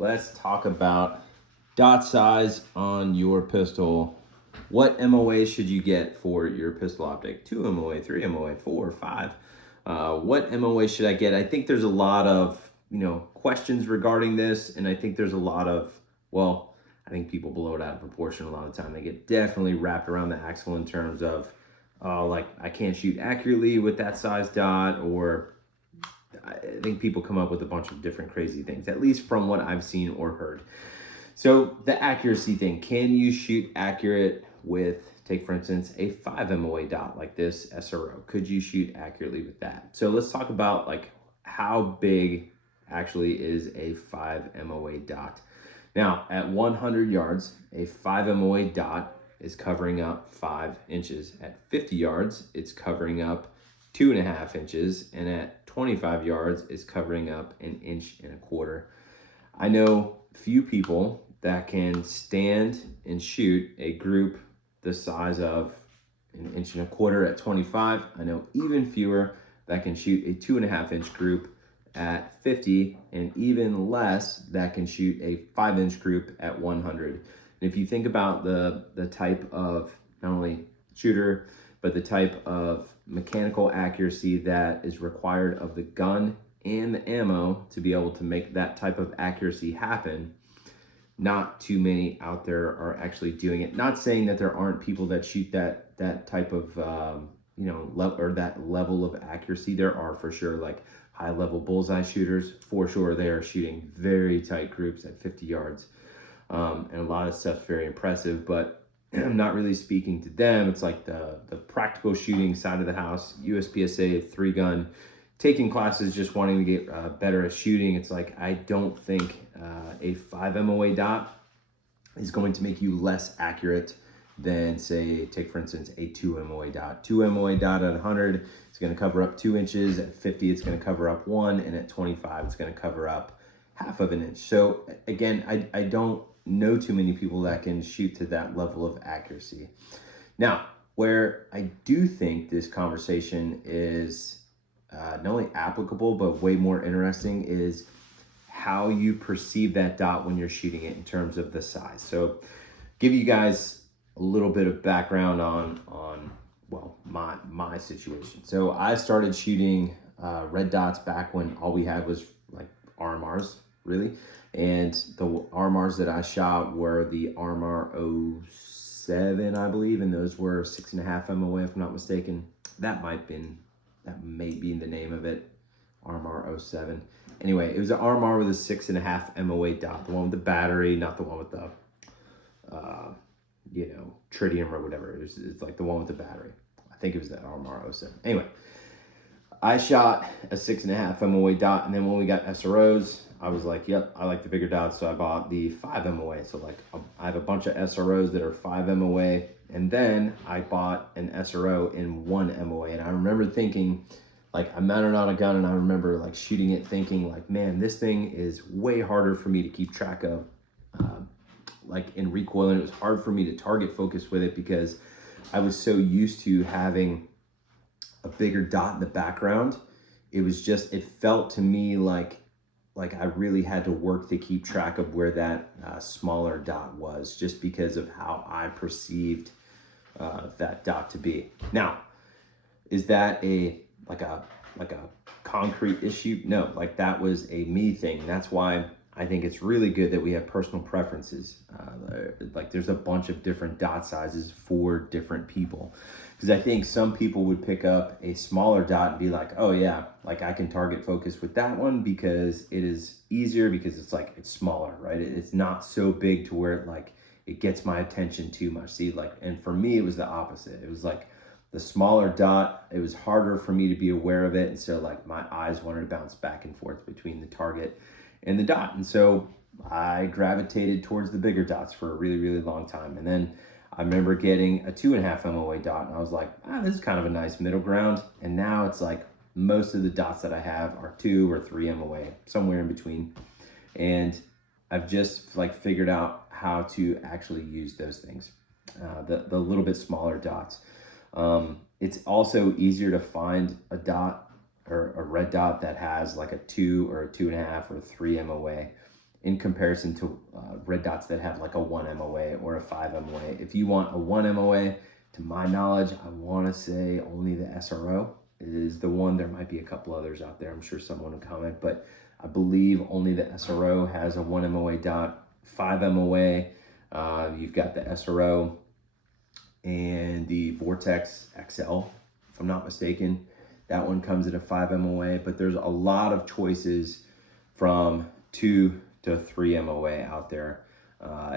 let's talk about dot size on your pistol. What MOA should you get for your pistol optic? 2 MOA, 3 MOA, 4, 5. What MOA should I get? I think there's a lot of questions regarding this, and I think there's a lot of, well, I think people blow it out of proportion a lot of the time. They get definitely wrapped around the axle in terms of, like, I can't shoot accurately with that size dot, or I think people come up with a bunch of different crazy things, at least from what I've seen or heard. So the accuracy thing, can you shoot accurate with, take for instance, a 5 MOA dot like this SRO? Could you shoot accurately with that? So let's talk about like how big actually is a 5 MOA dot. Now at 100 yards, a 5 MOA dot is covering up 5 inches. At 50 yards, it's covering up 2.5 inches, and at 25 yards, it's covering up 1.25 inches. I know few people that can stand and shoot a group the size of 1.25 inches at 25. I know even fewer that can shoot a 2.5-inch group at 50, and even less that can shoot a 5-inch group at 100. And if you think about the type of not only shooter, but the type of mechanical accuracy that is required of the gun and the ammo to be able to make that type of accuracy happen, not too many out there are actually doing it. Not saying that there aren't people that shoot that type of or that level of accuracy. There are for sure, like high level bullseye shooters, for sure. They are shooting very tight groups at 50 yards, and a lot of stuff's very impressive, but I'm not really speaking to them. It's like the practical shooting side of the house, USPSA 3-gun, taking classes, just wanting to get better at shooting. It's like, I don't think a 5 MOA dot is going to make you less accurate than, say, take for instance a 2 MOA dot. 2 MOA dot at 100 is going to cover up 2 inches. At 50, it's going to cover up 1, and at 25, it's going to cover up 1/2 inch. So again, I don't know too many people that can shoot to that level of accuracy. Now, where I do think this conversation is not only applicable, but way more interesting, is how you perceive that dot when you're shooting it in terms of the size. So give you guys a little bit of background on well, my situation. So I started shooting red dots back when all we had was like RMRs, really. And the RMRs that I shot were the RMR 07, I believe, and those were 6.5 MOA, if I'm not mistaken. That may be the name of it, RMR 07. Anyway, it was an RMR with a 6.5 MOA dot, the one with the battery, not the one with the tritium or whatever. It's like the one with the battery. I think it was that RMR 07. Anyway, I shot a 6.5 MOA dot, and then when we got SROs, I was like, yep, I like the bigger dots, so I bought the 5 MOA. So like, I have a bunch of SROs that are 5 MOA, and then I bought an SRO in 1 MOA. And I remember thinking, like, I mounted on a gun, and I remember like shooting it thinking like, man, this thing is way harder for me to keep track of, like in recoil, and it was hard for me to target focus with it because I was so used to having a bigger dot in the background. It was just, it felt to me like I really had to work to keep track of where that smaller dot was, just because of how I perceived that dot to be. Now, is that a concrete issue? No, like that was a me thing. That's why I think it's really good that we have personal preferences. Like there's a bunch of different dot sizes for different people. Because I think some people would pick up a smaller dot and be like, oh yeah, like I can target focus with that one because it is easier, because it's smaller, right? It's not so big to where it gets my attention too much. See, and for me, it was the opposite. It was like the smaller dot, it was harder for me to be aware of it. And so like my eyes wanted to bounce back and forth between the target and the dot. And so I gravitated towards the bigger dots for a really, really long time. And then I remember getting a 2.5 MOA dot, and I was like, this is kind of a nice middle ground. And now it's like most of the dots that I have are 2 or 3 MOA, somewhere in between. And I've just figured out how to actually use those things, the little bit smaller dots. It's also easier to find a dot or a red dot that has like a 2 or a 2.5 or 3 MOA. in comparison to red dots that have like a 1 MOA or a 5 MOA. If you want a 1 MOA, to my knowledge, I want to say only the SRO is the one. There might be a couple others out there. I'm sure someone will comment, but I believe only the SRO has a 1 MOA dot. 5 MOA, you've got the SRO and the Vortex XL, if I'm not mistaken. That one comes at a 5 MOA, but there's a lot of choices from 2 to 3 MOA out there.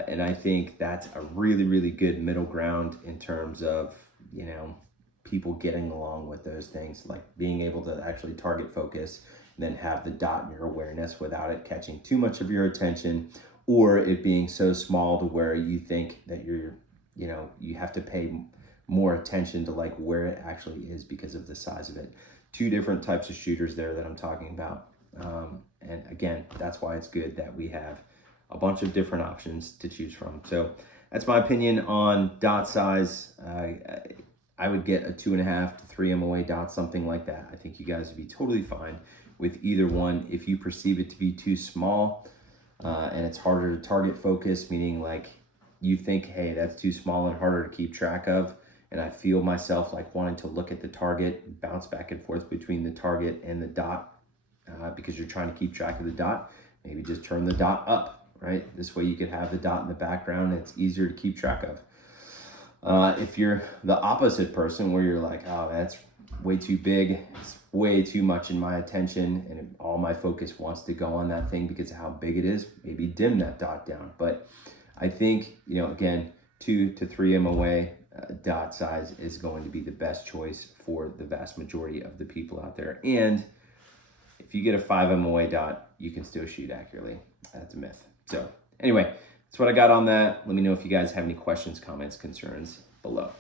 And I think that's a really, really good middle ground in terms of, you know, people getting along with those things, like being able to actually target focus, and then have the dot in your awareness without it catching too much of your attention, or it being so small to where you think that you're, you know, you have to pay more attention to like where it actually is because of the size of it. Two different types of shooters there that I'm talking about. And again, that's why it's good that we have a bunch of different options to choose from. So that's my opinion on dot size. I would get a 2.5 to 3 MOA dot, something like that. I think you guys would be totally fine with either one. If you perceive it to be too small and it's harder to target focus, meaning like you think, hey, that's too small and harder to keep track of, and I feel myself like wanting to look at the target, bounce back and forth between the target and the dot because you're trying to keep track of the dot, maybe just turn the dot up, right? This way you could have the dot in the background and it's easier to keep track of. If you're the opposite person where you're like, oh, that's way too big, it's way too much in my attention, and all my focus wants to go on that thing because of how big it is, maybe dim that dot down. But I think, you know, again, 2 to 3 MOA dot size is going to be the best choice for the vast majority of the people out there. And if you get a 5 MOA dot, you can still shoot accurately. That's a myth. So anyway, that's what I got on that. Let me know if you guys have any questions, comments, concerns below.